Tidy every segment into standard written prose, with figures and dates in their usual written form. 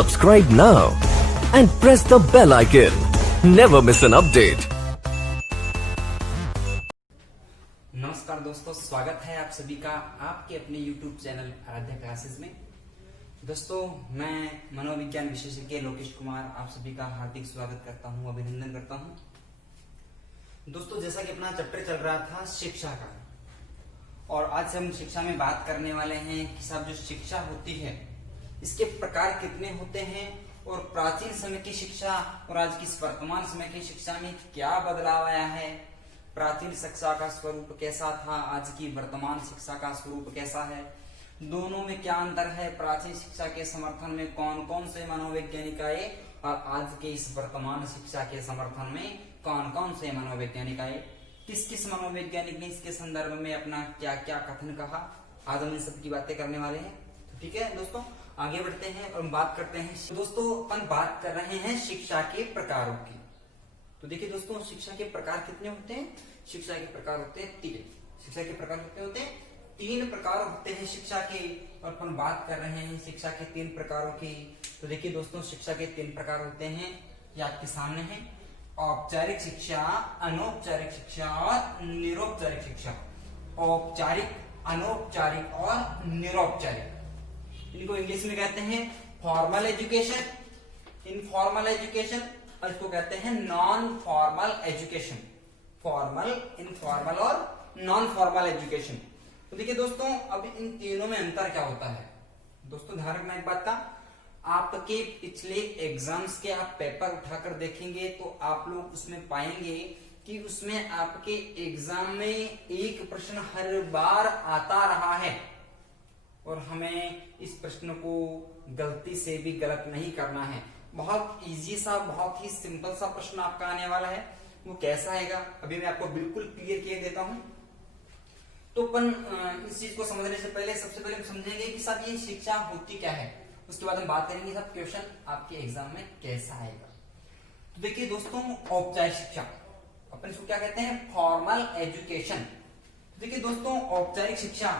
Subscribe now and press the bell icon. Never miss an update. नमस्कार दोस्तों, स्वागत है आप सभी का आपके अपने YouTube चैनल आराध्या क्लासेस में। दोस्तों, मैं मनोविज्ञान विशेषज्ञ लोकेश कुमार आप सभी का हार्दिक स्वागत करता हूं, अभिनंदन करता हूं। दोस्तों, जैसा कि अपना चैप्टर चल रहा था शिक्षा का, और आज से हम शिक्षा में बात करने वाले हैं कि साहब जो शिक्षा होती है इसके प्रकार कितने होते हैं, और प्राचीन समय की शिक्षा और आज की वर्तमान समय की शिक्षा में क्या बदलाव आया है, प्राचीन शिक्षा का स्वरूप कैसा था, आज की वर्तमान शिक्षा का स्वरूप कैसा है, दोनों में क्या अंतर है, प्राचीन शिक्षा के समर्थन में कौन कौन से मनोवैज्ञानिक आए और आज के इस वर्तमान शिक्षा के समर्थन में कौन कौन से मनोवैज्ञानिक आए, किस किस मनोवैज्ञानिक ने इसके संदर्भ में अपना क्या क्या कथन कहा, आज हम इन सब की बातें करने वाले हैं। तो ठीक है दोस्तों, आगे बढ़ते हैं और हम बात करते हैं। दोस्तों, अपन बात कर रहे हैं शिक्षा के प्रकारों की। तो देखिए दोस्तों, शिक्षा के प्रकार कितने होते हैं? शिक्षा के प्रकार होते हैं 3। शिक्षा के प्रकार कितने होते हैं? 3 प्रकार होते हैं शिक्षा के, और अपन बात कर रहे हैं शिक्षा के 3 प्रकारों की। तो देखिए दोस्तों, शिक्षा के 3 प्रकार होते हैं, ये आपके सामने है। औपचारिक शिक्षा, अनौपचारिक शिक्षा और निरौपचारिक शिक्षा। औपचारिक, अनौपचारिक और निरौपचारिक, इनको इंग्लिश में कहते हैं फॉर्मल एजुकेशन, इनफॉर्मल एजुकेशन, और इसको कहते हैं non formal education. Formal, informal और नॉन फॉर्मल एजुकेशन। तो देखिए दोस्तों, अब इन तीनों में अंतर क्या होता है? दोस्तों, ध्यान रखना एक बात का, आपके पिछले एग्जाम्स के आप पेपर उठाकर देखेंगे तो आप लोग उसमें पाएंगे कि उसमें आपके एग्जाम में एक प्रश्न हर बार आता रहा है, और हमें इस प्रश्न को गलती से भी गलत नहीं करना है। बहुत इजी सा, बहुत ही सिंपल सा प्रश्न आपका आने वाला है। वो कैसा आएगा अभी मैं आपको बिल्कुल क्लियर किए देता हूं। तो अपन इस चीज को समझने से पहले सबसे पहले हम समझेंगे कि साहब ये शिक्षा होती क्या है, उसके बाद हम बात करेंगे साहब क्वेश्चन आपके एग्जाम में कैसा आएगा। तो देखिए दोस्तों, औपचारिक शिक्षा, अपन इसको क्या कहते हैं? Formal education. तो देखिए दोस्तों, औपचारिक शिक्षा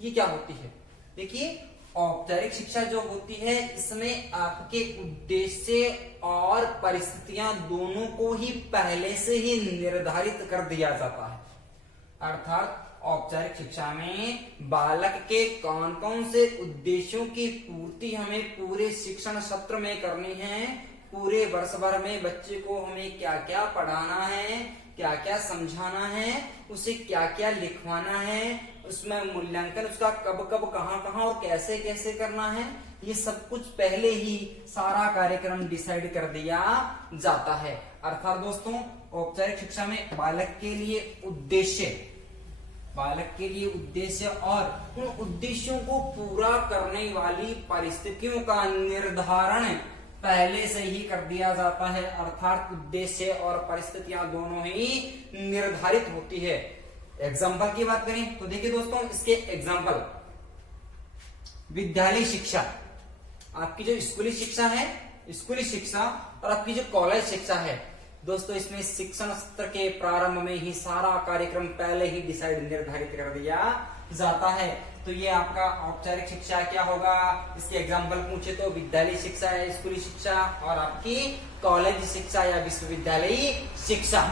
ये क्या होती है? देखिए, औपचारिक शिक्षा जो होती है इसमें आपके उद्देश्य और परिस्थितियां दोनों को ही पहले से ही निर्धारित कर दिया जाता है। अर्थात औपचारिक शिक्षा में बालक के कौन कौन से उद्देश्यों की पूर्ति हमें पूरे शिक्षण सत्र में करनी है, पूरे वर्ष भर में बच्चे को हमें क्या क्या पढ़ाना है, क्या क्या समझाना है, उसे क्या क्या लिखवाना है, उसमें मूल्यांकन उसका कब कब कहां कहां और कैसे कैसे करना है, ये सब कुछ पहले ही सारा कार्यक्रम डिसाइड कर दिया जाता है। अर्थात दोस्तों, औपचारिक शिक्षा में बालक के लिए उद्देश्य, बालक के लिए उद्देश्य और उन उद्देश्यों को पूरा करने वाली परिस्थितियों का निर्धारण पहले से ही कर दिया जाता है। अर्थात उद्देश्य और परिस्थितियां दोनों ही निर्धारित होती है। एग्जाम्पल की बात करें तो देखिए दोस्तों, इसके एग्जाम्पल, विद्यालय शिक्षा, आपकी जो स्कूली शिक्षा है, स्कूली शिक्षा, और आपकी जो कॉलेज शिक्षा है। दोस्तों, इसमें शिक्षण सत्र के प्रारंभ में ही सारा कार्यक्रम पहले ही डिसाइड निर्धारित कर दिया जाता है। तो ये आपका औपचारिक शिक्षा क्या होगा? इसके एग्जाम्पल पूछे तो विद्यालय शिक्षा है, स्कूली शिक्षा, और आपकी कॉलेज शिक्षा या विश्वविद्यालय शिक्षा।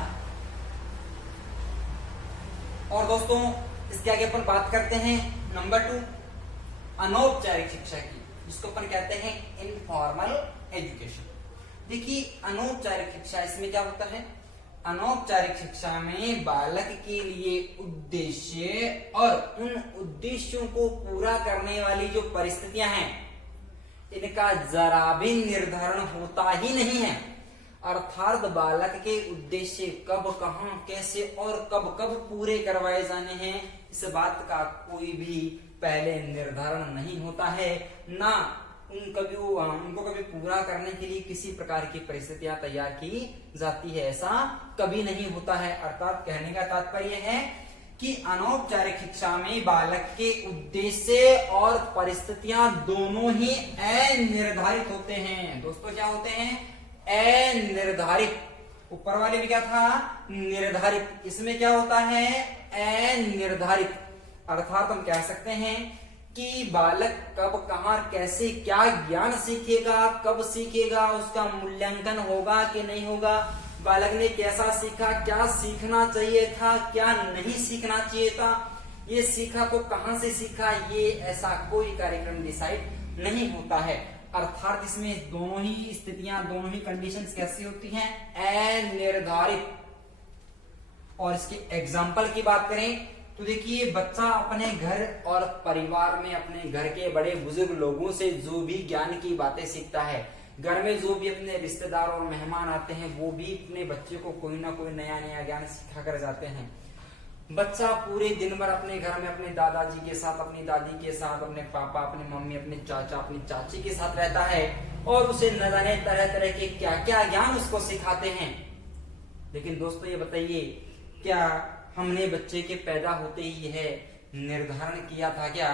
और दोस्तों, इसके आगे अपन बात करते हैं नंबर 2, अनौपचारिक शिक्षा की, जिसको अपन कहते हैं इनफॉर्मल एजुकेशन। देखिए, अनौपचारिक शिक्षा, इसमें क्या होता है? अनौपचारिक शिक्षा में बालक के लिए उद्देश्य और उन उद्देश्यों को पूरा करने वाली जो परिस्थितियां हैं, इनका जरा भी निर्धारण होता ही नहीं है। अर्थात बालक के उद्देश्य कब, कहां, कैसे और कब कब पूरे करवाए जाने हैं, इस बात का कोई भी पहले निर्धारण नहीं होता है। ना उनको कभी पूरा करने के लिए किसी प्रकार की परिस्थितियां तैयार की जाती है, ऐसा कभी नहीं होता है। अर्थात कहने का तात्पर्य है कि अनौपचारिक शिक्षा में बालक के उद्देश्य और परिस्थितियां दोनों ही अनिर्धारित होते हैं। दोस्तों, क्या होते हैं? अनिर्धारित। ऊपर वाले में क्या था? निर्धारित। इसमें क्या होता है? अनिर्धारित। अर्थात हम कह सकते हैं कि बालक कब कहाँ कैसे क्या ज्ञान सीखेगा, कब सीखेगा, उसका मूल्यांकन होगा कि नहीं होगा, बालक ने कैसा सीखा, क्या सीखना चाहिए था, क्या नहीं सीखना चाहिए था, ये सीखा तो कहां से सीखा, ये ऐसा कोई कार्यक्रम डिसाइड नहीं होता है। अर्थात इसमें दोनों ही स्थितियां, दोनों ही कंडीशंस कैसी होती हैं, अनिर्धारित। और इसके एग्जाम्पल की बात करें तो देखिए, बच्चा अपने घर और परिवार में अपने घर के बड़े बुजुर्ग लोगों से जो भी ज्ञान की बातें सीखता है, घर में जो भी अपने रिश्तेदार और मेहमान आते हैं वो भी अपने बच्चे को कोई ना कोई नया नया ज्ञान सिखा कर जाते हैं। बच्चा पूरे दिन भर अपने घर में अपने दादाजी के साथ, अपनी दादी के साथ, अपने पापा, अपनी मम्मी, अपने चाचा, अपनी चाची के साथ रहता है और उसे न जाने तरह तरह के क्या क्या ज्ञान उसको सिखाते हैं। लेकिन दोस्तों ये बताइए, क्या हमने बच्चे के पैदा होते ही यह निर्धारण किया था क्या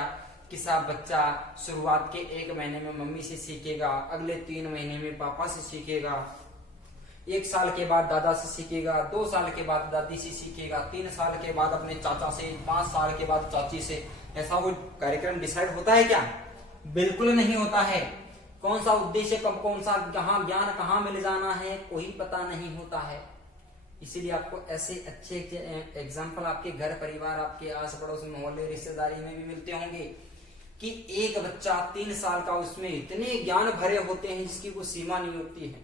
कि साहब बच्चा शुरुआत के 1 महीने में मम्मी से सीखेगा, अगले 3 महीने में पापा से सीखेगा, 1 साल के बाद दादा से सीखेगा, 2 साल के बाद दादी से सीखेगा, 3 साल के बाद अपने चाचा से, 5 साल के बाद चाची से, ऐसा कोई कार्यक्रम डिसाइड होता है क्या? बिल्कुल नहीं होता है। कौन सा उद्देश्य, कब कौन सा कहाँ ज्ञान कहाँ मिल जाना है, कोई पता नहीं होता है। इसीलिए आपको ऐसे अच्छे एग्जाम्पल आपके घर परिवार, आपके आस पड़ोस मोहल्ले रिश्तेदारी में भी मिलते होंगे कि एक बच्चा 3 साल का, उसमें इतने ज्ञान भरे होते हैं जिसकी कोई सीमा नहीं होती है।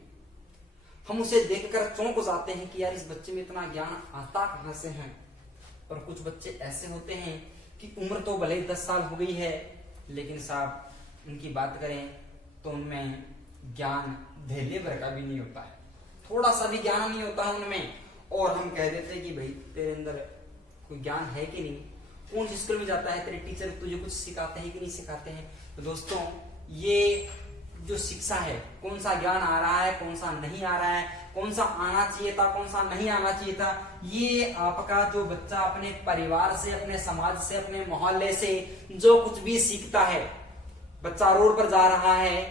हम उसे देखकर चौंक जाते हैं कि यार इस बच्चे में इतना ज्ञान आता कहां से है। और कुछ बच्चे ऐसे होते हैं कि उम्र तो भले ही 10 साल हो गई है, लेकिन साहब उनकी बात करें तो उनमें ज्ञान धेले भर का भी नहीं होता है, थोड़ा सा भी ज्ञान नहीं होता है उनमें। और हम कह देते हैं कि भाई तेरे अंदर कोई ज्ञान है कि नहीं, कौन सी स्कूल में जाता है, तेरे टीचर तुझे कुछ सिखाते हैं कि नहीं सिखाते हैं। तो दोस्तों ये जो शिक्षा है, कौन सा ज्ञान आ रहा है, कौन सा नहीं आ रहा है, कौन सा आना चाहिए था, कौन सा नहीं आना चाहिए था, ये आपका जो बच्चा अपने परिवार से, अपने समाज से, अपने मोहल्ले से जो कुछ भी सीखता है। बच्चा रोड पर जा रहा है,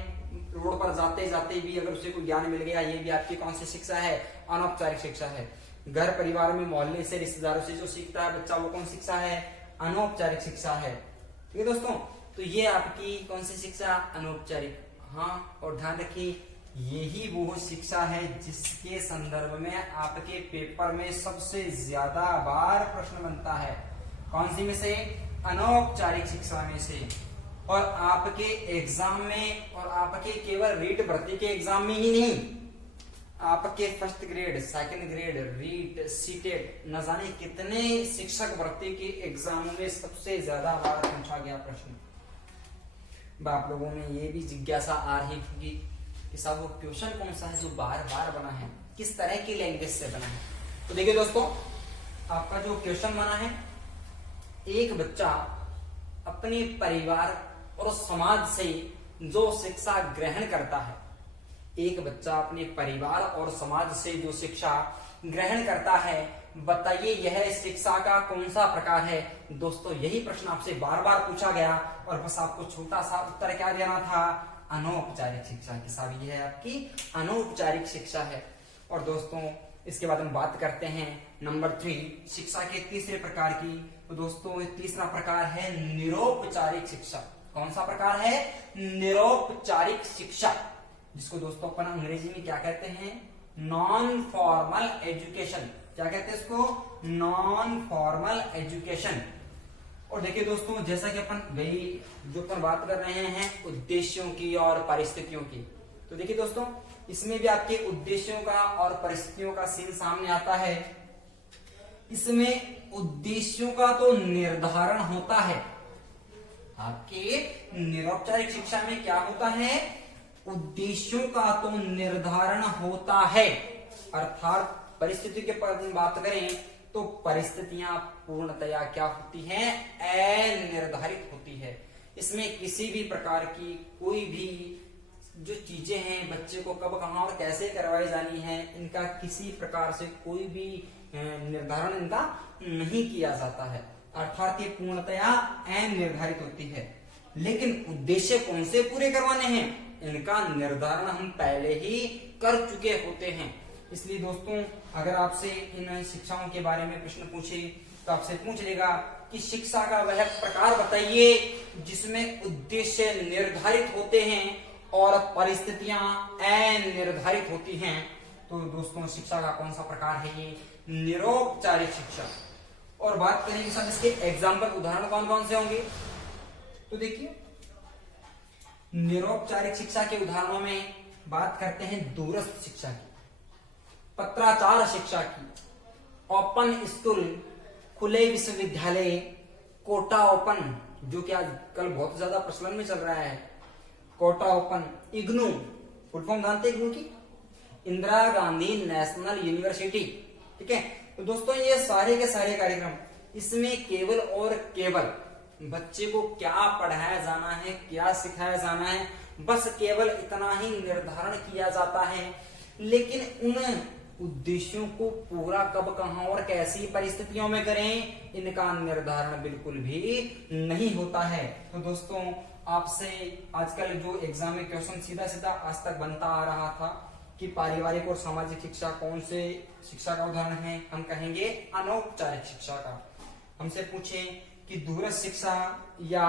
रोड पर जाते जाते भी अगर उसे कोई ज्ञान मिल गया, ये भी आपकी कौन सी शिक्षा है, अनौपचारिक शिक्षा है। घर परिवार में मोहल्ले से रिश्तेदारों से जो सीखता है बच्चा, वो कौन शिक्षा है, अनौपचारिक शिक्षा है। ठीक है दोस्तों, तो ये आपकी कौन सी शिक्षा, अनौपचारिक। हाँ, और ध्यान रखिए यही वो शिक्षा है जिसके संदर्भ में आपके पेपर में सबसे ज्यादा बार प्रश्न बनता है। कौन सी में से, अनौपचारिक शिक्षा में से। और आपके एग्जाम में, और आपके केवल रीट भर्ती के एग्जाम में ही नहीं, आपके first grade, second grade, REET, CTET, न जाने कितने शिक्षक भर्ती के एग्जामों में सबसे ज्यादा बार पूछा गया प्रश्न। आप लोगों में ये भी जिज्ञासा आ रही होगी कि साहब वो क्वेश्चन कौन सा है जो बार बार बना है, किस तरह की लैंग्वेज से बना है। तो देखिए दोस्तों, आपका जो क्वेश्चन बना है, एक बच्चा अपने परिवार और समाज से जो शिक्षा ग्रहण करता है, एक बच्चा अपने परिवार और समाज से जो शिक्षा ग्रहण करता है, बताइए यह शिक्षा का कौन सा प्रकार है। दोस्तों यही प्रश्न आपसे बार बार पूछा गया और बस आपको छोटा सा उत्तर क्या देना था, अनौपचारिक शिक्षा की। साहब यह है आपकी अनौपचारिक शिक्षा है। और दोस्तों इसके बाद हम बात करते हैं नंबर 3, शिक्षा के तीसरे प्रकार की। तो दोस्तों तीसरा प्रकार है निरौपचारिक शिक्षा। कौन सा प्रकार है, निरौपचारिक शिक्षा, जिसको दोस्तों अपन अंग्रेजी में क्या कहते हैं, नॉन फॉर्मल एजुकेशन। क्या कहते हैं इसको, नॉन फॉर्मल एजुकेशन। और देखिए दोस्तों, जैसा कि अपन भाई जो अपन बात कर रहे हैं उद्देश्यों की और परिस्थितियों की, तो देखिए दोस्तों इसमें भी आपके उद्देश्यों का और परिस्थितियों का सीन सामने आता है। इसमें उद्देश्यों का तो निर्धारण होता है। आपके निरौपचारिक शिक्षा में क्या होता है, उद्देश्यों का तो निर्धारण होता है। अर्थात परिस्थिति के बात करें तो परिस्थितियां पूर्णतया क्या होती हैं, अनिर्धारित होती है। इसमें किसी भी प्रकार की कोई भी जो चीजें हैं बच्चे को कब कहां और कैसे करवाई जानी है, इनका किसी प्रकार से कोई भी निर्धारण इनका नहीं किया जाता है। अर्थात ये पूर्णतया अनिर्धारित होती है। लेकिन उद्देश्य कौन से पूरे करवाने हैं, इनका निर्धारण हम पहले ही कर चुके होते हैं। इसलिए दोस्तों अगर आपसे इन शिक्षाओं के बारे में प्रश्न पूछे तो आपसे पूछ लेगा कि शिक्षा का वह प्रकार बताइए जिसमें उद्देश्य निर्धारित होते हैं और परिस्थितियां अनिर्धारित होती हैं। तो दोस्तों शिक्षा का कौन सा प्रकार है ये? निरौपचारिक शिक्षा। और बात करेंगे सर इसके एग्जाम्पल उदाहरण कौन कौन से होंगे, तो देखिए निरौपचारिक शिक्षा के उदाहरणों में बात करते हैं दूरस्थ शिक्षा की, पत्राचार शिक्षा की, ओपन स्कूल, खुले विश्वविद्यालय, कोटा ओपन जो कि आजकल बहुत ज्यादा प्रचलन में चल रहा है, Kota open, IGNOU full form जानते हैं इग्नू की, इंदिरा गांधी नेशनल यूनिवर्सिटी। ठीक है, तो दोस्तों ये सारे के सारे कार्यक्रम, इसमें केवल और केवल बच्चे को क्या पढ़ाया जाना है, क्या सिखाया जाना है, बस केवल इतना ही निर्धारण किया जाता है। लेकिन उन उद्देश्यों को पूरा कब, कहां और कैसी परिस्थितियों में करें, इनका निर्धारण बिल्कुल भी नहीं होता है। तो दोस्तों आपसे आजकल जो एग्जाम में क्वेश्चन सीधा सीधा आज तक बनता आ रहा था कि पारिवारिक और सामाजिक शिक्षा कौन से शिक्षा का उदाहरण है, हम कहेंगे अनौपचारिक शिक्षा का। हमसे पूछें कि दूरस्थ शिक्षा या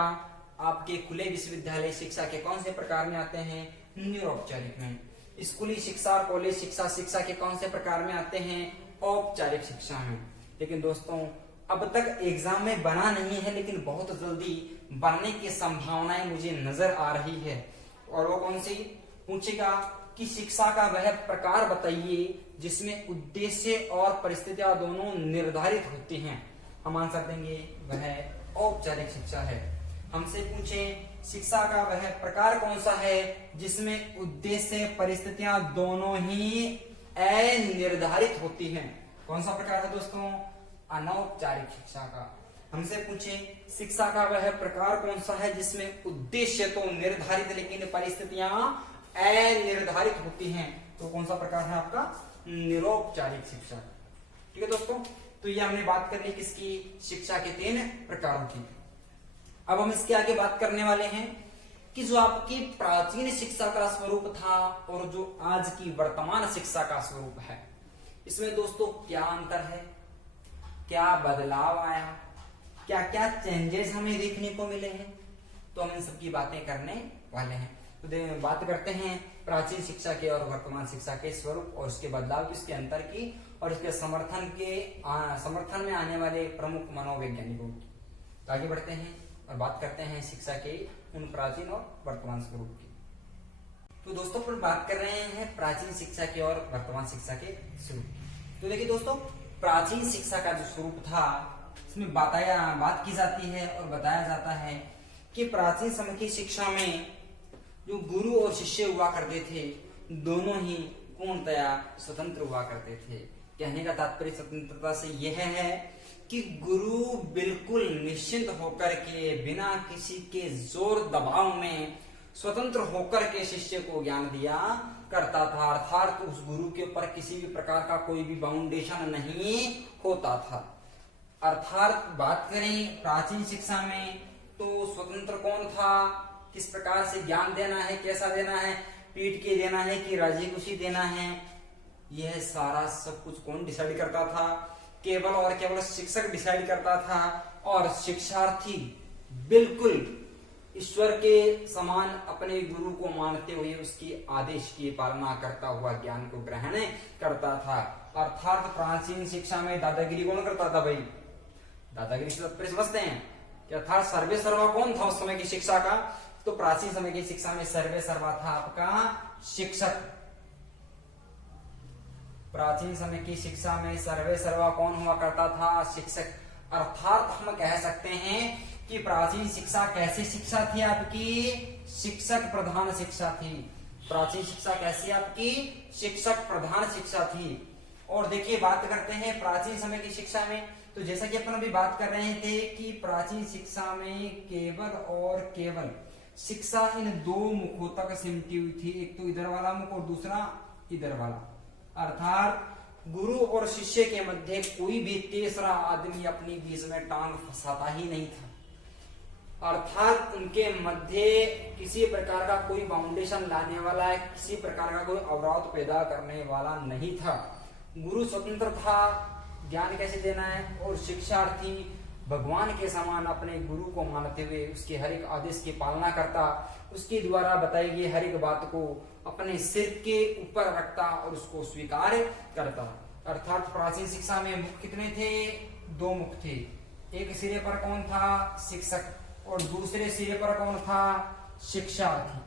आपके खुले विश्वविद्यालय शिक्षा के कौन से प्रकार में आते हैं, निरौपचारिक में। स्कूली शिक्षा और कॉलेज शिक्षा के कौन से प्रकार में आते हैं, औपचारिक शिक्षा में। लेकिन दोस्तों अब तक एग्जाम में बना नहीं है, लेकिन बहुत जल्दी बनने की संभावनाएं मुझे नजर आ रही है। और वो कौन सी? पूछेगा कि शिक्षा का वह प्रकार बताइए जिसमें उद्देश्य और परिस्थितियां दोनों निर्धारित होती हैं। हम आंसर देंगे वह औपचारिक शिक्षा है। हमसे पूछे शिक्षा का वह प्रकार कौन सा है जिसमें उद्देश्य परिस्थितियां दोनों ही अनिर्धारित होती हैं, कौन सा प्रकार है दोस्तों? अनौपचारिक शिक्षा का। हमसे पूछे शिक्षा का वह प्रकार कौन सा है जिसमें उद्देश्य तो निर्धारित लेकिन परिस्थितियां अनिर्धारित होती हैं, तो कौन सा प्रकार है आपका? निरौपचारिक शिक्षा। ठीक है दोस्तों, तो ये हमने बात कर ली किसकी? शिक्षा के 3 प्रकारों की। अब हम इसके आगे बात करने वाले हैं कि जो आपकी प्राचीन शिक्षा का स्वरूप था और जो आज की वर्तमान शिक्षा का स्वरूप है, इसमें दोस्तों क्या अंतर है, क्या बदलाव आया, क्या क्या चेंजेस हमें देखने को मिले हैं, तो हम इन सब की बातें करने वाले हैं। तो बात करते हैं प्राचीन शिक्षा के और वर्तमान शिक्षा के स्वरूप और उसके बदलाव की, इसके अंतर की और इसके समर्थन में आने वाले प्रमुख मनोवैज्ञानिकों की। तो आगे बढ़ते हैं और बात करते हैं शिक्षा के उन प्राचीन और वर्तमान स्वरूप की। तो दोस्तों फिर बात कर रहे हैं प्राचीन शिक्षा के और वर्तमान शिक्षा के स्वरूप की। तो देखिए दोस्तों, प्राचीन शिक्षा का जो स्वरूप था इसमें बात की जाती है और बताया जाता है कि प्राचीन समय की शिक्षा में जो गुरु और शिष्य हुआ करते थे दोनों ही पूर्णतया स्वतंत्र हुआ करते थे। कहने का तात्पर्य स्वतंत्रता से यह है कि गुरु बिल्कुल निश्चिंत होकर के, बिना किसी के जोर दबाव में, स्वतंत्र होकर के शिष्य को ज्ञान दिया करता था। अर्थात उस गुरु के ऊपर किसी भी प्रकार का कोई भी बाउंडेशन नहीं होता था। अर्थात बात करें प्राचीन शिक्षा में तो स्वतंत्र कौन था, किस प्रकार से ज्ञान देना है, कैसा देना है, पीट के देना है कि राजी खुशी देना है, यह सारा सब कुछ कौन डिसाइड करता था? केवल और केवल शिक्षक डिसाइड करता था। और शिक्षार्थी बिल्कुल ईश्वर के समान अपने गुरु को मानते हुए उसकी आदेश की पालना करता हुआ ज्ञान को ग्रहण करता था। अर्थात प्राचीन शिक्षा में दादागिरी कौन करता था भाई? दादागिरी से तात्पर्य समझते हैं कि अर्थात सर्वे सर्वा कौन था उस समय की शिक्षा का? तो प्राचीन समय की शिक्षा में सर्वे सर्वा था आपका शिक्षक। प्राचीन समय की शिक्षा में सर्वे सर्वा कौन हुआ करता था? शिक्षक। अर्थात हम कह सकते हैं कि प्राचीन शिक्षा कैसी शिक्षा थी आपकी? शिक्षक प्रधान शिक्षा थी। प्राचीन शिक्षा कैसी आपकी? शिक्षक प्रधान शिक्षा थी। और देखिए बात करते हैं प्राचीन समय की शिक्षा में, तो जैसा कि अपन अभी बात कर रहे थे कि प्राचीन शिक्षा में केवल और केवल शिक्षा इन 2 मुखों तक सिमटी हुई थी, एक तो इधर वाला मुख और दूसरा इधर वाला। अर्थात गुरु और शिष्य के मध्य कोई भी तीसरा आदमी अपनी बीच में टांग फंसाता ही नहीं था। अर्थात उनके मध्य किसी प्रकार का कोई बाउंडेशन लाने वाला, किसी प्रकार का कोई अवरोध पैदा करने वाला नहीं था। गुरु स्वतंत्र था ज्ञान कैसे देना है, और शिक्षार्थी भगवान के समान अपने गुरु को मानते हुए उसके हर एक आदेश की पालना करता, उसके द्वारा बताई गई हर एक बात को अपने सिर के ऊपर रखता और उसको स्वीकार करता। अर्थात प्राचीन शिक्षा में मुख कितने थे? 2 मुख थे। एक सिरे पर कौन था? शिक्षक, और दूसरे सिरे पर कौन था? शिक्षार्थी।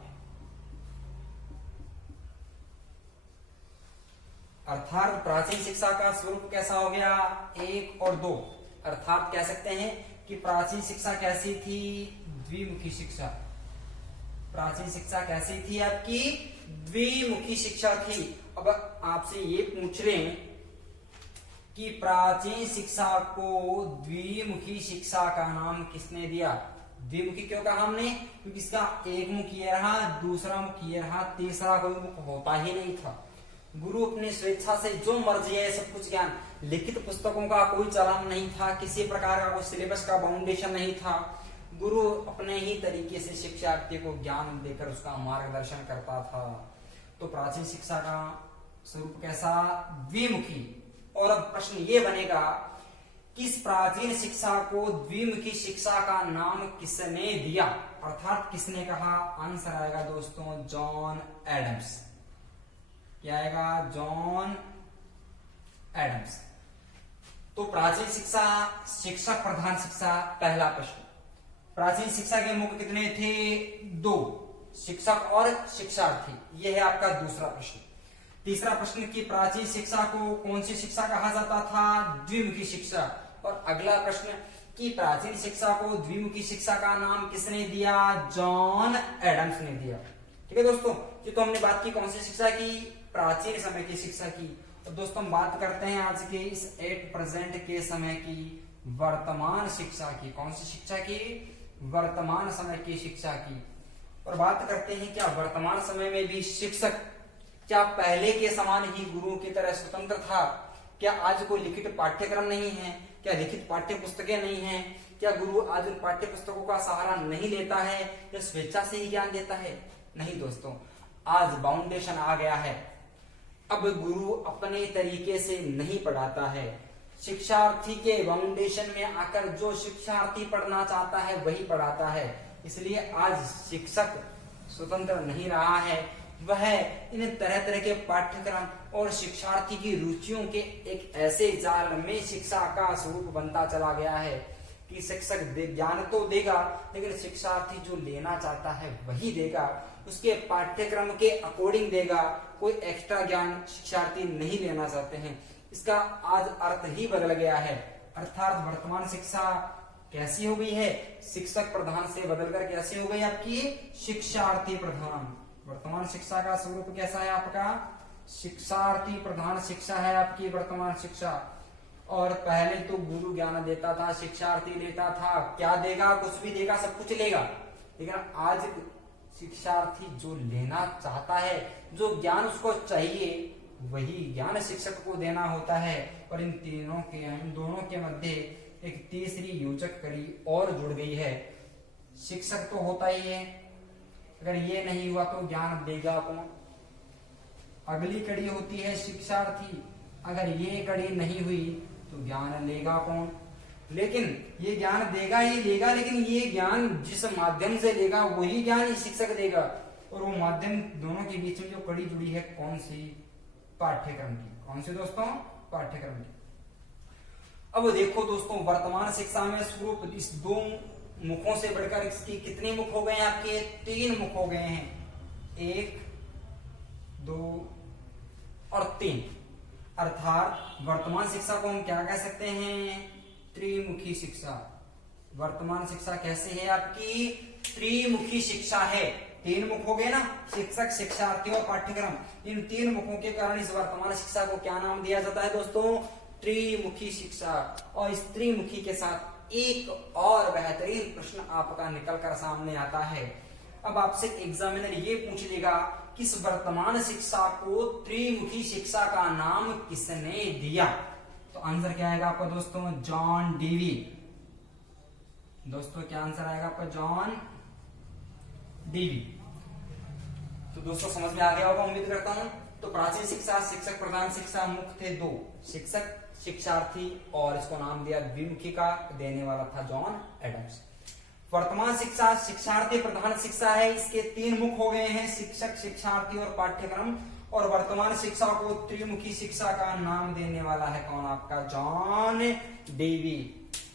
अर्थात प्राचीन शिक्षा का स्वरूप कैसा हो गया? 1 और 2। अर्थात कह सकते हैं कि प्राचीन शिक्षा कैसी थी? द्विमुखी शिक्षा। प्राचीन शिक्षा कैसी थी? आपकी द्विमुखी शिक्षा थी। अब आपसे ये पूछ रहे हैं कि प्राचीन शिक्षा को द्विमुखी शिक्षा का नाम किसने दिया? द्विमुखी क्यों कहा हमने? क्योंकि इसका एक मुख ये रहा, दूसरा मुख ये रहा, तीसरा कोई मुख होता ही नहीं था। गुरु अपनी स्वेच्छा से जो मर्जी है सब कुछ ज्ञान, लिखित पुस्तकों का कोई चलन नहीं था, किसी प्रकार का कोई सिलेबस का बाउंडेशन नहीं था। गुरु अपने ही तरीके से शिक्षार्थी को ज्ञान देकर उसका मार्गदर्शन करता था। तो प्राचीन शिक्षा का स्वरूप कैसा? द्विमुखी। और अब प्रश्न ये बनेगा, किस प्राचीन शिक्षा को द्विमुखी शिक्षा का नाम किसने दिया? अर्थात किसने कहा? आंसर आएगा दोस्तों जॉन एडम्स। क्या आएगा? John Adams. तो प्राचीन शिक्षा शिक्षक प्रधान शिक्षा। पहला प्रश्न, प्राचीन शिक्षा के मुख कितने थे? 2, शिक्षक और शिक्षार्थी। यह है आपका दूसरा प्रश्न। तीसरा प्रश्न की प्राचीन शिक्षा को कौन सी शिक्षा कहा जाता था? द्विमुखी शिक्षा। और अगला प्रश्न कि प्राचीन शिक्षा को द्विमुखी शिक्षा का नाम किसने दिया? जॉन एडम्स ने दिया। ठीक है दोस्तों, ये तो हमने बात की कौन सी शिक्षा की? प्राचीन समय की शिक्षा की। और दोस्तों हम बात करते हैं आज के इस एट प्रेजेंट के समय की वर्तमान शिक्षा की। कौन सी शिक्षा की? वर्तमान समय की शिक्षा की। और बात करते हैं क्या वर्तमान समय में भी शिक्षक क्या पहले के समान ही गुरुओं की तरह स्वतंत्र था? क्या आज कोई लिखित पाठ्यक्रम नहीं है? क्या लिखित पाठ्य पुस्तकें नहीं है? क्या गुरु आज उन पाठ्य पुस्तकों का सहारा नहीं लेता है या स्वेच्छा से ही ज्ञान देता है? नहीं दोस्तों, आज बाउंडेशन आ गया है। अब गुरु अपने तरीके से नहीं पढ़ाता है। शिक्षार्थी के बाउंडेशन में आकर जो शिक्षार्थी पढ़ना चाहता है वही पढ़ाता है। इसलिए आज शिक्षक स्वतंत्र नहीं रहा है, वह इन तरह तरह के पाठ्यक्रम और शिक्षार्थी की रुचियों के एक ऐसे जाल में शिक्षा का स्वरूप बनता चला गया है कि शिक्षक ज्ञान तो देगा लेकिन शिक्षार्थी जो लेना चाहता है वही देगा, उसके पाठ्यक्रम के अकॉर्डिंग देगा। कोई एक्स्ट्रा ज्ञान शिक्षार्थी नहीं लेना चाहते हैं। इसका आज अर्थ ही बदल गया है। अर्थात वर्तमान शिक्षा कैसी हो गई है? शिक्षक प्रधान से बदलकर कैसी हो गई? आपकी शिक्षार्थी प्रधान। वर्तमान शिक्षा का स्वरूप कैसा है आपका? शिक्षार्थी प्रधान शिक्षा है आपकी वर्तमान शिक्षा। और पहले तो गुरु ज्ञान देता था, शिक्षार्थी लेता था। क्या देगा? कुछ भी देगा, सब कुछ लेगा। लेकिन आज शिक्षार्थी जो लेना चाहता है, जो ज्ञान उसको चाहिए, वही ज्ञान शिक्षक को देना होता है। और इन दोनों के मध्य एक तीसरी योजक कड़ी और जुड़ गई है। शिक्षक तो होता ही है, अगर ये नहीं हुआ तो ज्ञान देगा कौन? अगली कड़ी होती है शिक्षार्थी, अगर ये कड़ी नहीं हुई तो ज्ञान लेगा कौन? लेकिन ये ज्ञान देगा ही लेगा, लेकिन ये ज्ञान जिस माध्यम से लेगा वही ज्ञान शिक्षक देगा। और वो माध्यम दोनों के बीच में जो कड़ी जुड़ी है कौन सी? पाठ्यक्रम की। कौन सी दोस्तों? पाठ्यक्रम की। अब देखो दोस्तों, वर्तमान शिक्षा में स्वरूप इस 2 मुखों से बढ़कर इसकी कितने मुख हो गए हैं? आपके 3 मुख हो गए हैं। 1, 2 और 3। अर्थात वर्तमान शिक्षा को हम क्या कह सकते हैं? त्रिमुखी शिक्षा। वर्तमान शिक्षा कैसे है आपकी? त्रिमुखी शिक्षा है। 3 मुख हो गए ना, शिक्षक, शिक्षार्थी और पाठ्यक्रम। इन 3 मुखों के कारण इस वर्तमान शिक्षा को क्या नाम दिया जाता है दोस्तों? त्रिमुखी शिक्षा। और इस त्रिमुखी के साथ एक और बेहतरीन प्रश्न आपका निकलकर सामने आता है। अब आपसे एग्जामिनर ये पूछ लेगा कि इस वर्तमान शिक्षा को त्रिमुखी शिक्षा का नाम किसने दिया? तो आंसर क्या आएगा आपका दोस्तों? John Dewey. दोस्तों क्या आंसर आएगा आपका? John Dewey. तो दोस्तों समझ में आ गया होगा, उम्मीद करता हूं। तो प्राचीन शिक्षा शिक्षक प्रधान शिक्षा मुख थे 2, शिक्षक शिक्षार्थी और इसको नाम दिया द्विमुखी का, देने वाला था जॉन एडम्स। वर्तमान शिक्षा शिक्षार्थी प्रधान शिक्षा है, इसके 3 मुख हो गए हैं, शिक्षक, शिक्षार्थी और पाठ्यक्रम। और वर्तमान शिक्षा को त्रिमुखी शिक्षा का नाम देने वाला है कौन? आपका जॉन डेवी।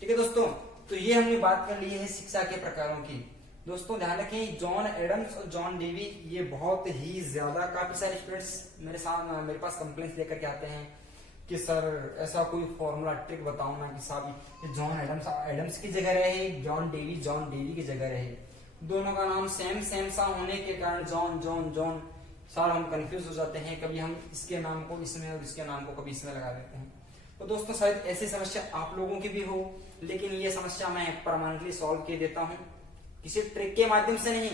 ठीक है दोस्तों, तो ये हमने बात कर ली है शिक्षा के प्रकारों की। दोस्तों ध्यान रखें, जॉन एडम्स और जॉन डेवी ये बहुत ही ज्यादा, काफी सारे स्टूडेंट्स मेरे पास कंप्लेंट्स लेकर के आते हैं कि सर ऐसा कोई फॉर्मूला ट्रिक बताओ ना कि साहब जॉन एडम्स की जगह रहे, जॉन डेवी की जगह रहे। दोनों का नाम सेम सा होने के कारण जॉन सर हम कंफ्यूज हो जाते हैं, कभी हम इसके नाम को इसमें और इसके नाम को कभी इसमें लगा देते हैं। तो दोस्तों शायद ऐसी समस्या आप लोगों की भी हो, लेकिन ये समस्या मैं परमानेंटली सॉल्व कर देता हूँ, किसी ट्रिक के माध्यम से नहीं,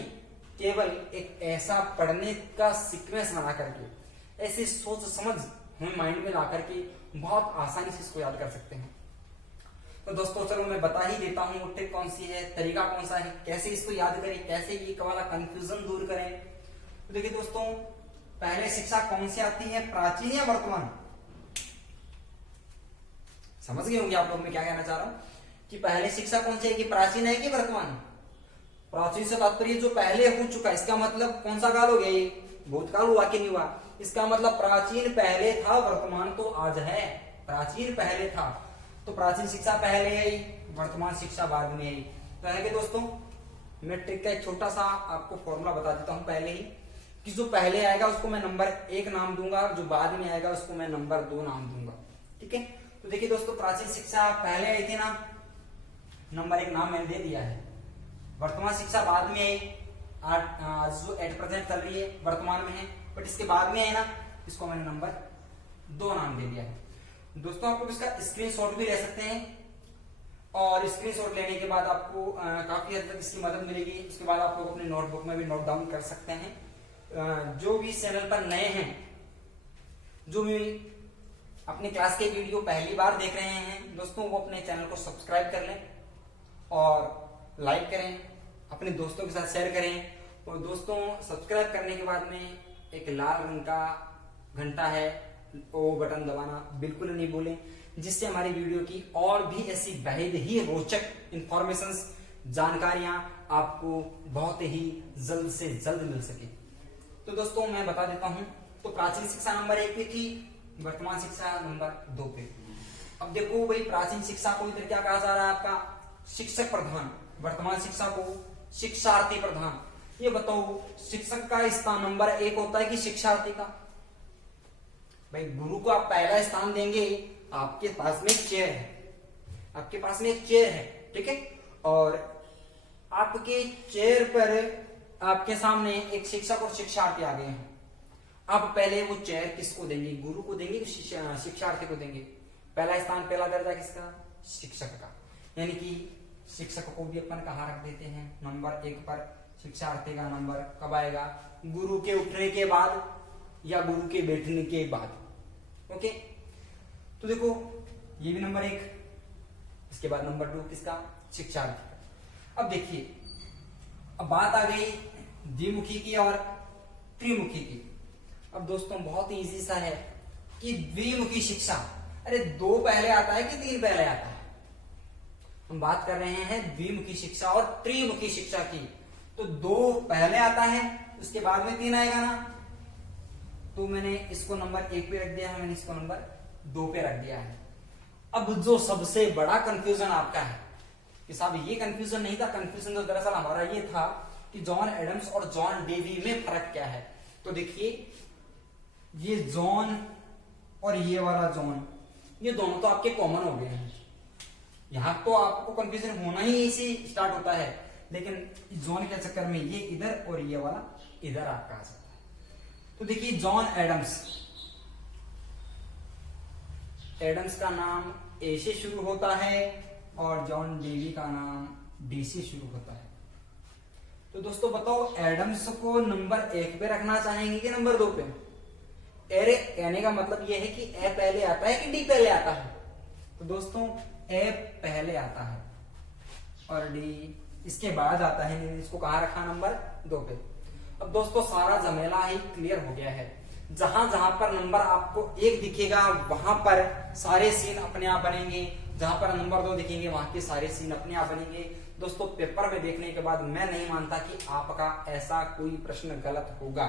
केवल एक ऐसा पढ़ने का सीक्वेंस बना करके, ऐसी सोच समझ हम माइंड में ला करके बहुत आसानी से इसको याद कर सकते हैं। तो दोस्तों चलो मैं बता ही देता हूँ वो ट्रिक कौन सी है, तरीका कौन सा है, कैसे इसको याद करें, कैसे ये वाला कंफ्यूजन दूर करें। तो देखिए दोस्तों, पहले शिक्षा कौन सी आती है, प्राचीन या वर्तमान? समझ गए होंगे आप लोग मैं क्या कहना चाह रहा हूं कि पहले शिक्षा कौन सी है, कि प्राचीन है कि वर्तमान? प्राचीन से तात्पर्य जो पहले हो चुका, इसका मतलब कौन सा काल हो गया, ये भूतकाल हुआ कि नहीं हुआ? इसका मतलब प्राचीन पहले था, वर्तमान तो आज है। प्राचीन पहले था तो प्राचीन शिक्षा पहले आई, वर्तमान शिक्षा बाद में आई। तो है कि दोस्तों, मैं ट्रिक का एक छोटा सा आपको फॉर्मूला बता देता हूं पहले ही, कि जो पहले आएगा उसको मैं नंबर 1 नाम दूंगा और जो बाद में आएगा उसको मैं नंबर 2 नाम दूंगा। ठीक है, तो देखिए दोस्तों, प्राचीन शिक्षा पहले आई थी ना, नंबर 1 नाम मैंने दे दिया है। वर्तमान शिक्षा बाद में आई, आज जो एट प्रेजेंट चल रही है वर्तमान में है, बट इसके बाद में है ना, इसको मैंने नंबर 2 नाम दे दिया है। दोस्तों आप लोग इसका स्क्रीनशॉट भी ले सकते हैं, और स्क्रीनशॉट लेने के बाद आपको काफी हद तक इसकी मदद मिलेगी। उसके बाद आप लोग अपने नोटबुक में भी नोट डाउन कर सकते हैं। जो भी चैनल पर नए हैं, जो भी अपने क्लास के वीडियो पहली बार देख रहे हैं दोस्तों, वो अपने चैनल को सब्सक्राइब कर लें और लाइक करें, अपने दोस्तों के साथ शेयर करें। और दोस्तों सब्सक्राइब करने के बाद में एक लाल रंग का घंटा है, वो बटन दबाना बिल्कुल नहीं भूलें, जिससे हमारी वीडियो की और भी ऐसी बेहद ही रोचक इंफॉर्मेशंस, जानकारियां आपको बहुत ही जल्द से जल्द मिल सके। तो दोस्तों मैं बता देता हूं, तो प्राचीन शिक्षा नंबर 1 पे थी, वर्तमान शिक्षा नंबर 2 पे। अब देखो भाई, प्राचीन शिक्षा को इधर क्या कहा जा रहा है, आपका शिक्षक प्रधान, वर्तमान शिक्षा को शिक्षार्थी प्रधान। ये बताओ, शिक्षक का स्थान नंबर 1 होता है कि शिक्षार्थी का? भाई गुरु को आप पहला स्थान देंगे, आपके पास में एक चेयर है, आपके पास में एक चेयर है, ठीक है, और आपके चेयर पर आपके सामने एक शिक्षक और शिक्षार्थी आ गए हैं। अब पहले वो चेयर किसको देंगे, गुरु को देंगे कि शिक्षार्थी को देंगे? पहला स्थान, पहला दर्जा किसका? शिक्षक का। यानी कि शिक्षक को भी अपन कहाँ रख देते हैं, नंबर 1 पर। शिक्षार्थी का नंबर कब आएगा? गुरु के उठने के बाद या गुरु के बैठने के बाद। ओके, तो देखो ये भी नंबर 1, इसके बाद नंबर 2 किसका? शिक्षार्थी का। अब देखिए, अब बात आ गई द्विमुखी की और त्रिमुखी की। अब दोस्तों बहुत इजी सा है कि द्विमुखी शिक्षा, अरे 2 पहले आता है कि 3 पहले आता है? हम बात कर रहे हैं द्विमुखी शिक्षा और त्रिमुखी शिक्षा की। तो 2 पहले आता है, उसके बाद में 3 आएगा ना, तो मैंने इसको नंबर 1 पे रख दिया है, मैंने इसको नंबर 2 पे रख दिया है। अब जो सबसे बड़ा कंफ्यूजन आपका है कि साहब ये कंफ्यूजन नहीं था, कंफ्यूजन तो दरअसल हमारा ये था कि जॉन एडम्स और जॉन डेवी में फर्क क्या है। तो देखिए, ये जॉन और ये वाला जॉन, ये दोनों तो आपके कॉमन हो गए हैं। यहां तो आपको कंफ्यूजन होना ही इसी स्टार्ट होता है, लेकिन जॉन के चक्कर में ये इधर और ये वाला इधर आपका आ जाता है। तो देखिए, जॉन एडम्स का नाम ए से शुरू होता है और जॉन डेवी का नाम डी से शुरू होता है। तो दोस्तों बताओ, एडम्स को नंबर 1 पे रखना चाहेंगे कि नंबर 2 पे? अरे कहने का मतलब यह है कि ए पहले आता है कि डी पहले आता है? तो दोस्तों ए पहले आता है और डी इसके बाद आता है। इसको कहां रखा? नंबर 2 पे। अब दोस्तों सारा झमेला ही क्लियर हो गया है। जहां जहां पर नंबर आपको 1 दिखेगा वहां पर सारे सीन अपने आप बनेंगे, जहां पर नंबर 2 दिखेंगे वहां के सारे सीन अपने आप बनेंगे। दोस्तों पेपर में देखने के बाद मैं नहीं मानता कि आपका ऐसा कोई प्रश्न गलत होगा,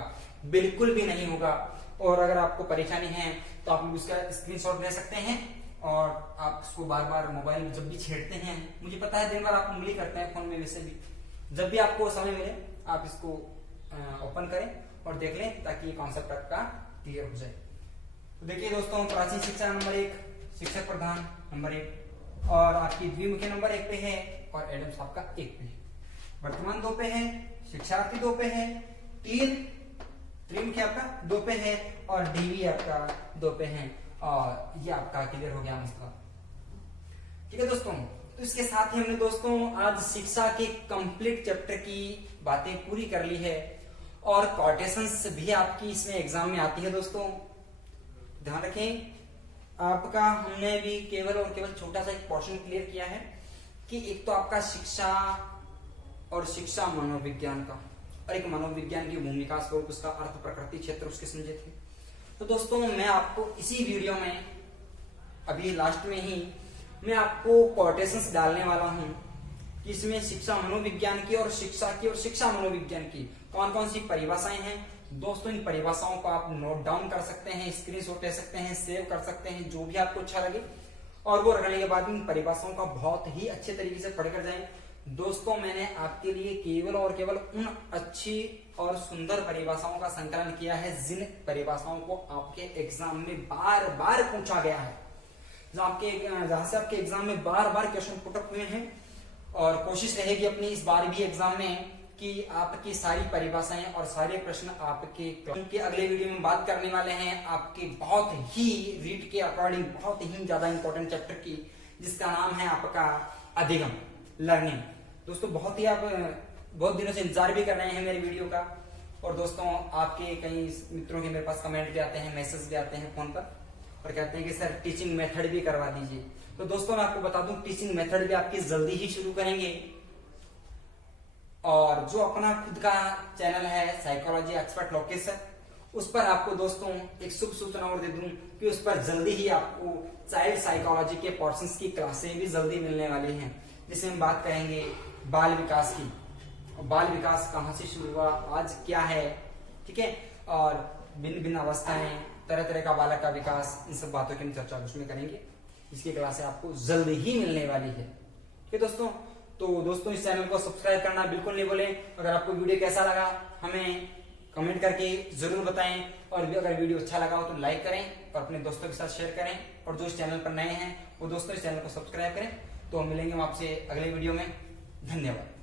बिल्कुल भी नहीं होगा। और अगर आपको परेशानी है तो आप उसका स्क्रीनशॉट ले सकते हैं और आप इसको बार बार मोबाइल जब भी छेड़ते हैं, मुझे पता है दिन भर आप उंगली करते हैं फोन में, वैसे भी जब भी आपको समय मिले आप इसको ओपन करें और देख लें ताकि कॉन्सेप्ट आपका क्लियर हो जाए। तो देखिए दोस्तों, प्राचीन शिक्षा नंबर 1, शिक्षक प्रधान नंबर 1 और आपकी द्विमुखी नंबर 1 पे है और एडम्स आपका 1 पे है, वर्तमान 2 पे है, शिक्षार्थी 2 पे है, त्रिमुखी आपका 2 पे है और डीवी आपका 2 पे है और ये आपका क्लियर हो गया मसला। ठीक है दोस्तों, तो इसके साथ ही हमने दोस्तों आज शिक्षा के कंप्लीट चैप्टर की बातें पूरी कर ली है और क्वाटेशंस भी आपकी इसमें एग्जाम में आती है। दोस्तों ध्यान रखें, आपका हमने भी केवल और केवल छोटा सा एक पोर्शन क्लियर किया है कि एक तो आपका शिक्षा और शिक्षा मनोविज्ञान का और एक मनोविज्ञान की भूमिका स्वरूप उसका अर्थ प्रकृति क्षेत्र उसके समझे थे। तो दोस्तों मैं आपको इसी वीडियो में अभी लास्ट में ही मैं आपको क्वाटेशंस डालने वाला हूं कि इसमें शिक्षा मनोविज्ञान की और शिक्षा मनोविज्ञान की कौन कौन सी परिभाषाएं हैं। दोस्तों इन परिभाषाओं को आप नोट डाउन कर सकते हैं, स्क्रीनशॉट ले सकते हैं, सेव कर सकते हैं, जो भी आपको अच्छा लगे, और वो रखने के बाद इन परिभाषाओं का बहुत ही अच्छे तरीके से पढ़कर जाएं। दोस्तों मैंने आपके लिए केवल और केवल उन अच्छी और सुंदर परिभाषाओं का संकलन किया है जिन परिभाषाओं को आपके एग्जाम में बार बार पूछा गया है, जहां से आपके एग्जाम में बार बार क्वेश्चन पुटअप हुए हैं। और कोशिश रहेगी अपनी इस बार भी एग्जाम में कि आपकी सारी परिभाषाएं और सारे प्रश्न आपके अगले वीडियो में बात करने वाले हैं आपके बहुत ही रीड के अकॉर्डिंग बहुत ही ज्यादा इंपॉर्टेंट चैप्टर की, जिसका नाम है आपका अधिगम लर्निंग। दोस्तों बहुत ही आप बहुत दिनों से इंतजार भी कर रहे हैं मेरे वीडियो का, और दोस्तों आपके कई मित्रों के मेरे पास कमेंट भी आते हैं, मैसेज भी आते हैं फोन पर और कहते हैं कि सर टीचिंग मेथड भी करवा दीजिए। तो दोस्तों मैं आपको बता दूं टीचिंग मेथड भी आपकी जल्दी ही शुरू करेंगे। और जो अपना खुद का चैनल है साइकोलॉजी एक्सपर्ट लोकेश है, उस पर आपको दोस्तों एक शुभ सूचना और दे दूं कि उस पर जल्दी ही आपको चाइल्ड साइकोलॉजी के पोर्शंस की क्लासें भी जल्दी मिलने वाली हैं, जिसमें हम बात करेंगे बाल विकास की। बाल विकास कहाँ से शुरू हुआ, आज क्या है, ठीक है, और भिन्न भिन्न अवस्थाएं, तरह तरह का बालक का विकास, इन सब बातों की हम चर्चा उसमें करेंगे। इसकी क्लासें आपको जल्द ही मिलने वाली है। ठीक है दोस्तों, तो दोस्तों इस चैनल को सब्सक्राइब करना बिल्कुल नहीं भूलें। अगर आपको वीडियो कैसा लगा हमें कमेंट करके जरूर बताएं, और भी अगर वीडियो अच्छा लगा हो तो लाइक करें और अपने दोस्तों के साथ शेयर करें, और जो इस चैनल पर नए हैं वो दोस्तों इस चैनल को सब्सक्राइब करें। तो हम मिलेंगे आपसे अगले वीडियो में। धन्यवाद।